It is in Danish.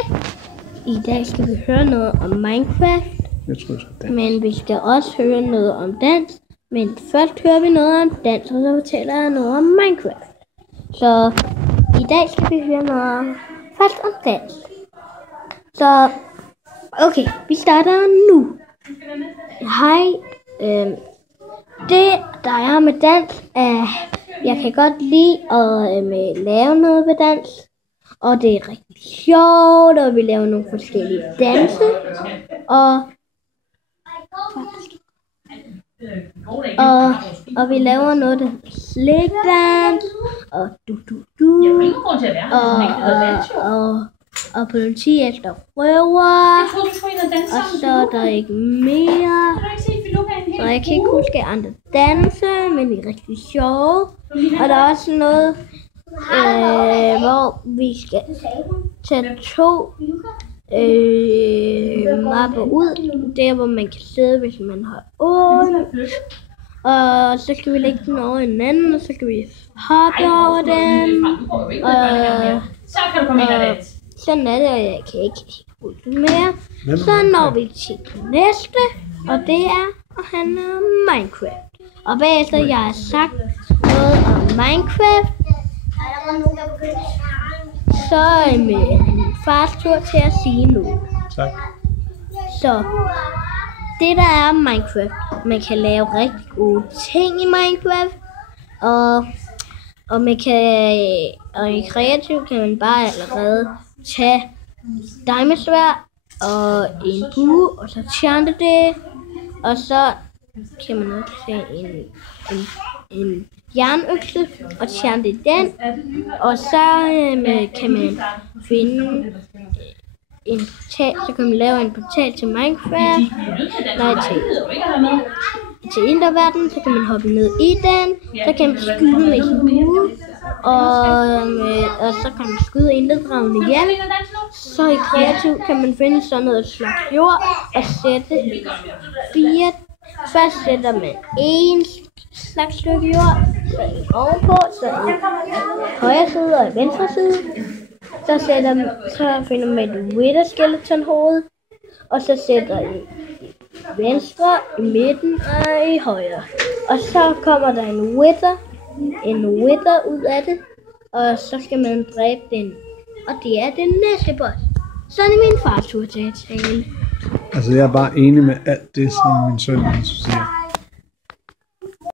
Okay. I dag skal vi høre noget om Minecraft. Jeg tror, jeg skal dans. Men vi skal også høre noget om dans. Men først hører vi noget om dans, og så fortæller jeg noget om Minecraft. Så i dag skal vi høre noget om dans. Så okay, vi starter nu. Hej. Det der er med dans er, jeg kan godt lide at lave noget ved dans. Og det er rigtig sjovt, og vi laver nogle forskellige danse. Og vi laver noget, der hedder slikdans, og og politi efter røver, og så er der ikke mere. Så jeg kan ikke huske andre danse, men de er rigtig sjove. Og der er også noget, hvor vi skal tage 2 mapper ud, der hvor man kan sidde, hvis man har ondt. Og så skal vi lægge den over hinanden, og så skal vi hoppe over den. Sådan er det, og jeg kan ikke huske mere. Så når vi til det næste, og det er at handle om Minecraft. Og bagefter jeg har sagt noget om Minecraft, så er min fars tur til at sige noget. Tak. Så det der er Minecraft, man kan lave rigtig gode ting i Minecraft, og man kan, og i kreativ kan man bare allerede tage diamondsværd og en bue, og så tjente det, og så kan man også tage en jernøkse og tjerne den, og så kan man finde en portal, så kan man lave en portal til Minecraft, til Enderverden, så kan man hoppe ned i den, så kan man skyde med sin bue, og så kan man skyde Enderdragen igen. Så i kreativ kan man finde sådan noget slags jord og sætte 4. Først sætter man en slags stykke jord, så en ovenpå, så en højre side og en venstre side. Så finder man et wither skeleton hoved, og så sætter I venstre, i midten og i højre. Og så kommer der en wither ud af det, og så skal man dræbe den. Og det er den næste boss. Så er det min fars tur til at tale. Altså, jeg er bare enig med alt det, som min søn siger.